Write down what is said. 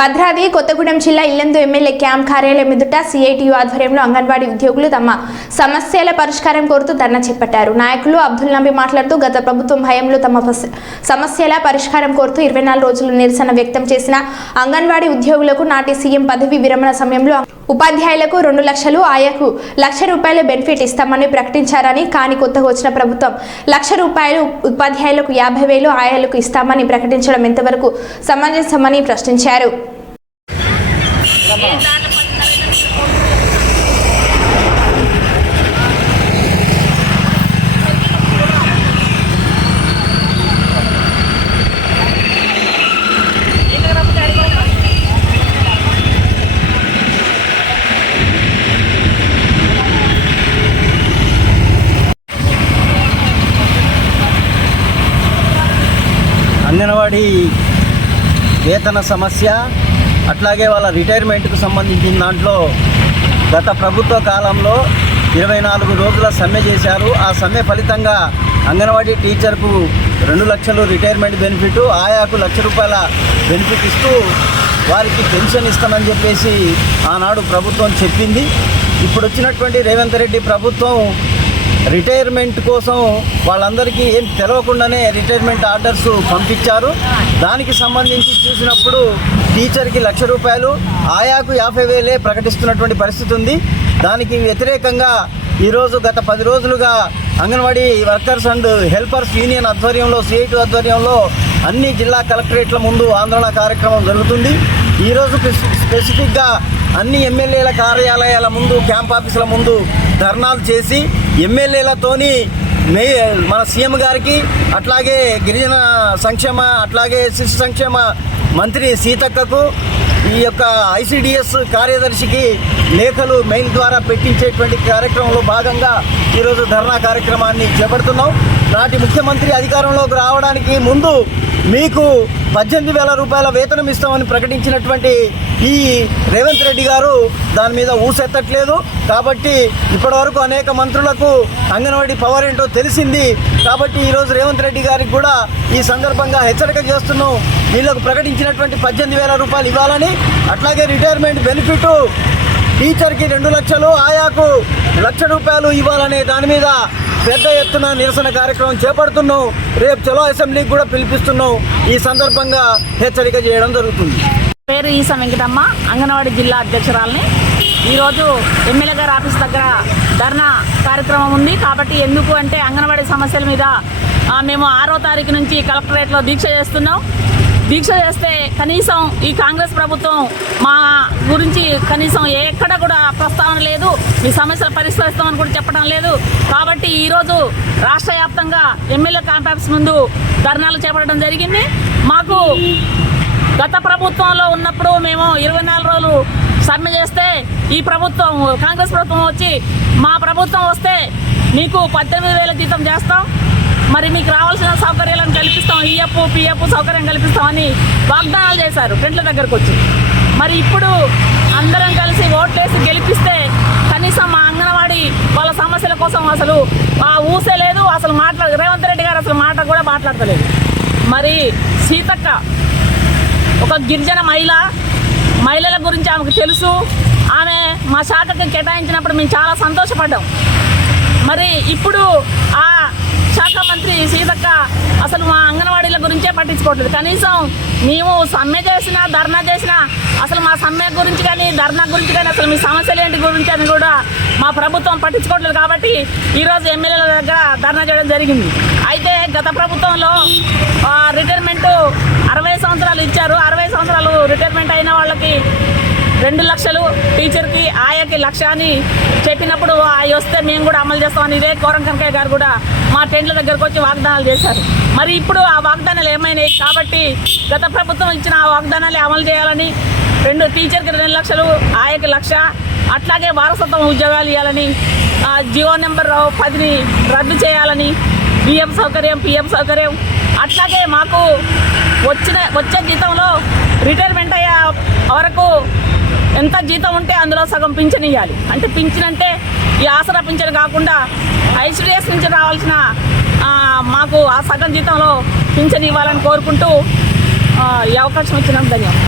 భద్రాద్రి కొత్తగూడెం జిల్లా Yellandu MLA camp కార్యాలయం ఎదుట సిఐటియు ఆధ్వర్యంలో అంగన్వాడీ ఉద్యోగులు తమ సమస్యల పరిష్కారం కోరుతూ ధర్నా చేపట్టారు. నాయకులు అబ్దుల్ నబీ మాట్లాడుతూ గత ప్రభుత్వం హయాంలో తమ సమస్యల పరిష్కారం కోరుతూ 24 రోజులు నిరసన వ్యక్తం చేసిన అంగన్వాడీ ఉద్యోగులకు నాటి సీఎం పదవి విరమణ సమయంలో ఉపాధ్యాయులకు 2 లక్షలు, ఆయాకు ₹1,00,000 బెనిఫిట్ ఇస్తామని ప్రకటించారని, కానీ కొత్తగా వచ్చిన ప్రభుత్వం ₹1,00,000 ఉపాధ్యాయులకు 50,000 ఆయాలకు ఇస్తామని ప్రకటించడం ఎంతవరకు సమంజసమని ప్రశ్నించారు. అంగన్వాడీ వేతన సమస్య, అట్లాగే వాళ్ళ రిటైర్మెంట్కు సంబంధించిన దాంట్లో గత ప్రభుత్వ కాలంలో 24 రోజుల సమ్మె చేశారు. ఆ సమ్మె ఫలితంగా అంగన్వాడీ టీచర్కు 2 లక్షలు రిటైర్మెంట్ బెనిఫిట్, ఆయాకు ₹1,00,000 బెనిఫిట్ ఇస్తూ వారికి పెన్షన్ ఇస్తామని చెప్పేసి ఆనాడు ప్రభుత్వం చెప్పింది. ఇప్పుడు వచ్చినటువంటి రేవంత్ రెడ్డి ప్రభుత్వం రిటైర్మెంట్ కోసం వాళ్ళందరికీ ఏం తెలవకుండానే రిటైర్మెంట్ ఆర్డర్స్ పంపించారు. దానికి సంబంధించి చూసినప్పుడు టీచర్కి ₹1,00,000, ఆయాకు 50,000 ప్రకటిస్తున్నటువంటి పరిస్థితి ఉంది. దానికి వ్యతిరేకంగా ఈరోజు గత 10 రోజులుగా anganwadi workers and helpers union ఆధ్వర్యంలో, సిఐటి ఆధ్వర్యంలో అన్ని జిల్లా కలెక్టరేట్ల ముందు ఆందోళన కార్యక్రమం జరుగుతుంది. ఈరోజు స్పెసిఫిక్గా అన్ని ఎమ్మెల్యేల కార్యాలయాల ముందు, క్యాంప్ ఆఫీసుల ముందు ధర్నాలు చేసి ఎమ్మెల్యేలతోని మన సీఎం గారికి, అట్లాగే గిరిజన సంక్షేమ, అట్లాగే శిశు సంక్షేమ మంత్రి సీతక్కకు, ఈ యొక్క ఐసిడిఎస్ కార్యదర్శికి లేఖలు మెయిల్ ద్వారా పెట్టించేటువంటి కార్యక్రమంలో భాగంగా ఈరోజు ధర్నా కార్యక్రమాన్ని చేపడుతున్నాం. నాటి ముఖ్యమంత్రి అధికారంలోకి రావడానికి ముందు మీకు ₹18,000 వేతనం ఇస్తామని ప్రకటించినటువంటి ఈ రేవంత్ రెడ్డి గారు దాని మీద ఊసెత్తట్లేదు. కాబట్టి ఇప్పటివరకు అనేక మంత్రులకు అంగన్వాడీ పవర్ ఏంటో తెలిసింది. కాబట్టి ఈరోజు రేవంత్ రెడ్డి గారికి కూడా ఈ సందర్భంగా హెచ్చరిక చేస్తున్నాం. వీళ్ళకు ప్రకటించినటువంటి ₹18,000 ఇవ్వాలని, అట్లాగే రిటైర్మెంట్ బెనిఫిట్ టీచర్కి 2 లక్షలు, ఆయాకు ₹1,00,000 ఇవ్వాలనే దాని మీద పెద్ద ఎత్తున నిరసన కార్యక్రమం చేపడుతున్నాం. రేపు చలో అసెంబ్లీకి కూడా పిలిపిస్తున్నాం. ఈ సందర్భంగా హెచ్చరిక చేయడం జరుగుతుంది. పేరు ఈసా వెంకటమ్మ, అంగన్వాడీ జిల్లా అధ్యక్షురాలని. ఈరోజు ఎమ్మెల్యే గారి ఆఫీస్ దగ్గర ధర్నా కార్యక్రమం ఉంది. కాబట్టి ఎందుకు అంటే అంగన్వాడీ సమస్యల మీద మేము 6వ తారీఖు నుంచి కలెక్టరేట్లో దీక్ష చేస్తున్నాం. దీక్ష చేస్తే కనీసం ఈ కాంగ్రెస్ ప్రభుత్వం మా గురించి కనీసం ఎక్కడ కూడా ప్రస్తావన లేదు, మీ సమస్యలు పరిష్కరిస్తామని కూడా చెప్పడం లేదు. కాబట్టి ఈరోజు రాష్ట్ర వ్యాప్తంగా ఎమ్మెల్యే క్యాంప్ ఆఫీస్ ముందు ధర్నాలు చేపట్టడం జరిగింది. మాకు గత ప్రభుత్వంలో ఉన్నప్పుడు మేము 24 రోజులు సమ్మె చేస్తే ఈ ప్రభుత్వం, కాంగ్రెస్ ప్రభుత్వం వచ్చి మా ప్రభుత్వం వస్తే మీకు 18,000 జీతం చేస్తాం, మరి మీకు రావాల్సిన సౌకర్యాలను కల్పిస్తాం, ఈఎఫ్ పిఎఫ్ సౌకర్యం కల్పిస్తామని వాగ్దానాలు చేశారు ఫ్రెండ్ల దగ్గరకు వచ్చి. మరి ఇప్పుడు అందరం కలిసి ఓట్లేసి గెలిపిస్తే కనీసం మా అంగన్వాడీ వాళ్ళ సమస్యల కోసం అసలు ఊసే లేదు. అసలు రేవంత్ రెడ్డి గారు అసలు మాట కూడా మాట్లాడతలేదు. మరి సీతక్క ఒక గిరిజన మహిళల గురించి ఆమెకు తెలుసు. ఆమె మా శాఖకి కేటాయించినప్పుడు మేము చాలా సంతోషపడ్డాం. మరి ఇప్పుడు ఆ శాఖ మంత్రి సీతక్క అసలు మా అంగన్వాడీల గురించే పట్టించుకోవట్లేదు. కనీసం మేము సమ్మె చేసినా, ధర్నా చేసినా అసలు మా సమ్మె గురించి కానీ, ధర్నా గురించి కానీ, అసలు మీ సమస్యలు ఏంటి గురించి అని కూడా మా ప్రభుత్వం పట్టించుకోవట్లేదు. కాబట్టి ఈరోజు ఎమ్మెల్యేల దగ్గర ధర్నా చేయడం జరిగింది. అయితే గత ప్రభుత్వంలో రిటైర్మెంట్ 60 సంవత్సరాలు ఇచ్చారు. 60 సంవత్సరాలు రిటైర్మెంట్ అయిన వాళ్ళకి 2 లక్షలు, టీచర్కి ఆయాకి 1,00,000 అని చెప్పినప్పుడు అవి వస్తే మేము కూడా అమలు చేస్తామని ఇదే కోరం కనకయ్య గారు కూడా మా టెంట్ల దగ్గరకు వచ్చి వాగ్దానాలు చేశారు. మరి ఇప్పుడు ఆ వాగ్దానాలు ఏమైనాయి? కాబట్టి గత ప్రభుత్వం ఇచ్చిన ఆ వాగ్దానాలు అమలు చేయాలని, టీచర్కి 2 లక్షలు, ఆయాకి 1,00,000, అట్లాగే వారసత్వం ఉద్యోగాలు ఇవ్వాలని, జియో నెంబర్ 10ని రద్దు చేయాలని, పిఎఫ్ సౌకర్యం, అట్లాగే మాకు వచ్చే జీతంలో రిటైర్మెంట్ అయ్యే వరకు ఎంత జీతం ఉంటే అందులో సగం పింఛన్ ఇవ్వాలి. అంటే పింఛన్ అంటే ఈ ఆసరా పింఛన్ కాకుండా ఐసిడిఎస్ నుంచి రావాల్సిన మాకు ఆ సగం జీతంలో పింఛన్ ఇవ్వాలని కోరుకుంటూ ఈ అవకాశం ఇచ్చినందుకు ధన్యవాదాలు.